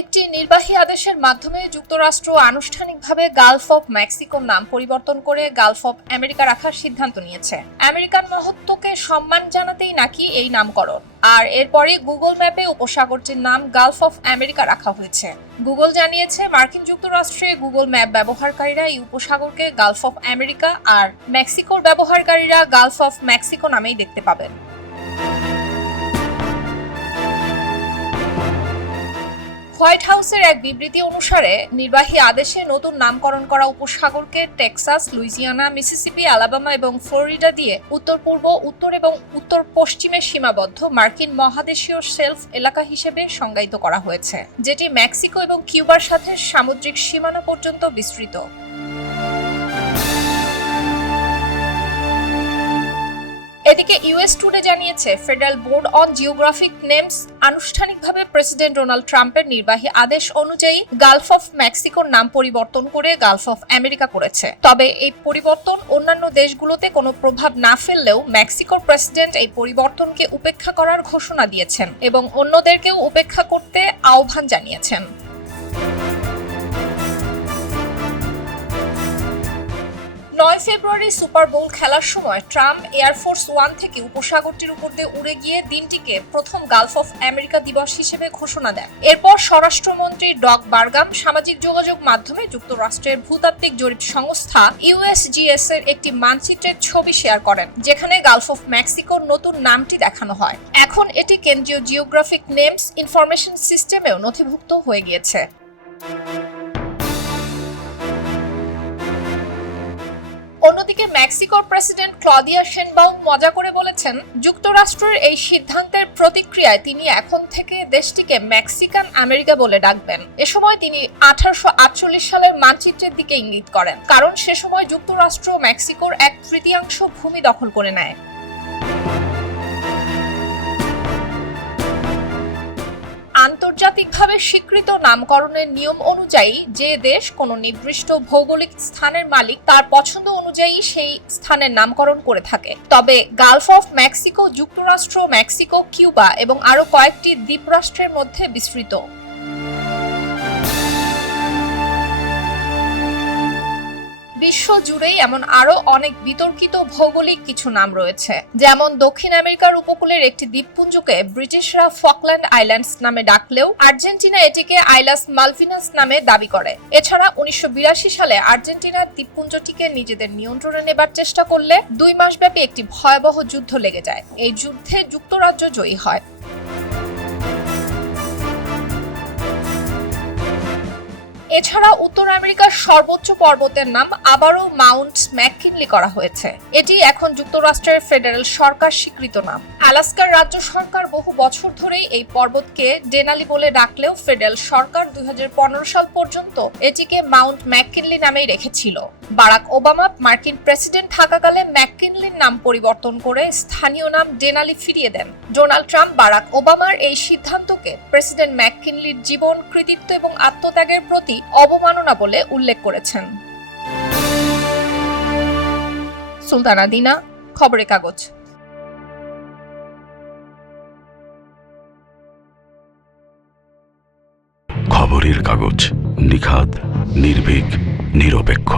একটি নির্বাহী আদেশের মাধ্যমে যুক্তরাষ্ট্র আনুষ্ঠানিকভাবে গালফ অফ মেক্সিকোর নাম পরিবর্তন করে গালফ অফ আমেরিকা রাখার সিদ্ধান্ত নিয়েছে। আমেরিকান মহত্বকে সম্মান জানাতেই নাকি এই নামকরণ। আর এরপরে গুগল ম্যাপে উপসাগরটির নাম গালফ অফ আমেরিকা রাখা হয়েছে। গুগল জানিয়েছে, মার্কিন যুক্তরাষ্ট্রে গুগল ম্যাপ ব্যবহারকারীরা এই উপসাগরকে গালফ অফ আমেরিকা আর মেক্সিকোর ব্যবহারকারীরা গালফ অফ মেক্সিকো নামেই দেখতে পাবেন। হোয়াইট হাউসের এক বিবৃতি অনুসারে, নির্বাহী আদেশে নতুন নামকরণ করা উপসাগরকে টেক্সাস, লুইজিয়ানা, মিসিসিপি, আলাবামা এবং ফ্লোরিডা দিয়ে উত্তর পূর্ব, উত্তর এবং উত্তর পশ্চিমে সীমাবদ্ধ মার্কিন মহাদেশীয় সেলফ এলাকা হিসেবে সংজ্ঞায়িত করা হয়েছে, যেটি মেক্সিকো এবং কিউবার সাথে সামুদ্রিক সীমানা পর্যন্ত বিস্তৃত। এদিকে ইউএস টুডে জানিয়েছে federal board on geographic names আনুষ্ঠানিকভাবে প্রেসিডেন্ট ডোনাল্ড ট্রাম্পের নির্বাহী আদেশ অনুযায়ী গালফ অফ মেক্সিকোর নাম পরিবর্তন করে গালফ অফ আমেরিকা করেছে। তবে এই পরিবর্তন অন্যান্য দেশগুলোতে কোনো প্রভাব না ফেললেও মেক্সিকোর প্রেসিডেন্ট এই পরিবর্তনকে উপেক্ষা করার ঘোষণা দিয়েছেন এবং অন্যদেরকেও উপেক্ষা করতে আহ্বান জানিয়েছেন। ফেব্রুয়ারি সুপার বোল খেলার সময় ট্রাম্প এয়ারফোর্স ওয়ান থেকে উপসাগরটির উপর দিয়ে উড়ে গিয়ে দিনটিকে প্রথম গালফ অফ আমেরিকা দিবস হিসেবে ঘোষণা দেন। এরপর স্বরাষ্ট্রমন্ত্রী ডগ বার্গাম সামাজিক যোগাযোগ মাধ্যমে যুক্তরাষ্ট্রের ভূতাত্ত্বিক জরিপ সংস্থা ইউএসজিএস এর একটি মানচিত্রের ছবি শেয়ার করেন, যেখানে গালফ অফ মেক্সিকোর নতুন নামটি দেখানো হয়। এখন এটি কেন্দ্রীয় জিওগ্রাফিক নেমস ইনফরমেশন সিস্টেমেও নথিভুক্ত হয়ে গিয়েছে। অন্যদিকে মেক্সিকোর প্রেসিডেন্ট ক্লদিয়া শেনবাউম মজা করে বলেছেন, যুক্তরাষ্ট্রের এই সিদ্ধান্তের প্রতিক্রিয়ায় তিনি এখন থেকে দেশটিকে মেক্সিকান আমেরিকা বলে ডাকবেন। এ সময় তিনি আঠারোশো আটচল্লিশ সালের মানচিত্রের দিকে ইঙ্গিত করেন, কারণ সে সময় যুক্তরাষ্ট্র মেক্সিকোর এক তৃতীয়াংশ ভূমি দখল করে নেয়। আন্তর্জাতিকভাবে স্বীকৃত নামকরণের নিয়ম অনুযায়ী যে দেশ কোনো নির্দিষ্ট ভৌগোলিক স্থানের মালিক তার পছন্দ অনুযায়ী সেই স্থানের নামকরণ করে থাকে। তবে গালফ অফ মেক্সিকো, যুক্তরাষ্ট্র, মেক্সিকো, কিউবা এবং আরও কয়েকটি দ্বীপরাষ্ট্রের মধ্যে বিস্তৃত। বিশ্ব জুড়েই এমন আরও অনেক বিতর্কিত ভৌগোলিক কিছু নাম রয়েছে। যেমন দক্ষিণ আমেরিকার উপকূলের একটি দ্বীপপুঞ্জকে ব্রিটিশরা ফকল্যান্ড আইল্যান্ডস নামে ডাকলেও আর্জেন্টিনা এটিকে আইলাস মালফিনাস নামে দাবি করে। এছাড়া উনিশশো বিরাশি সালে আর্জেন্টিনার দ্বীপপুঞ্জটিকে নিজেদের নিয়ন্ত্রণে নেবার চেষ্টা করলে দুই মাসব্যাপী একটি ভয়াবহ যুদ্ধ লেগে যায়। এই যুদ্ধে যুক্তরাজ্য জয়ী হয়। এছাড়া উত্তর আমেরিকার সর্বোচ্চ পর্বতের নাম আবারও মাউন্ট ম্যাককিনলি করা হয়েছে। এটি এখন যুক্তরাষ্ট্রের ফেডারেল সরকার স্বীকৃত নাম। আলাস্কার রাজ্য সরকার বহু বছর ধরেই এই পর্বতকে ডেনালি বলে ডাকলেও ফেডারেল সরকার দুই হাজার পনেরো সাল পর্যন্ত এটিকে মাউন্ট ম্যাককিনলি নামেই রেখেছিল। বারাক ওবামা, মার্কিন প্রেসিডেন্ট থাকাকালে ম্যাককিনলির নাম পরিবর্তন করে স্থানীয় নাম ডেনালি ফিরিয়ে দেন। ডোনাল্ড ট্রাম্প বারাক ওবামার এই সিদ্ধান্তকে প্রেসিডেন্ট ম্যাককিনলির জীবন, কৃতিত্ব এবং আত্মত্যাগের প্রতি অবমাননা বলে উল্লেখ করেছেন। সুলতানা দিনা, খবরের কাগজ। খবরের কাগজ, নিখাদ, নির্ভীক, নিরপেক্ষ।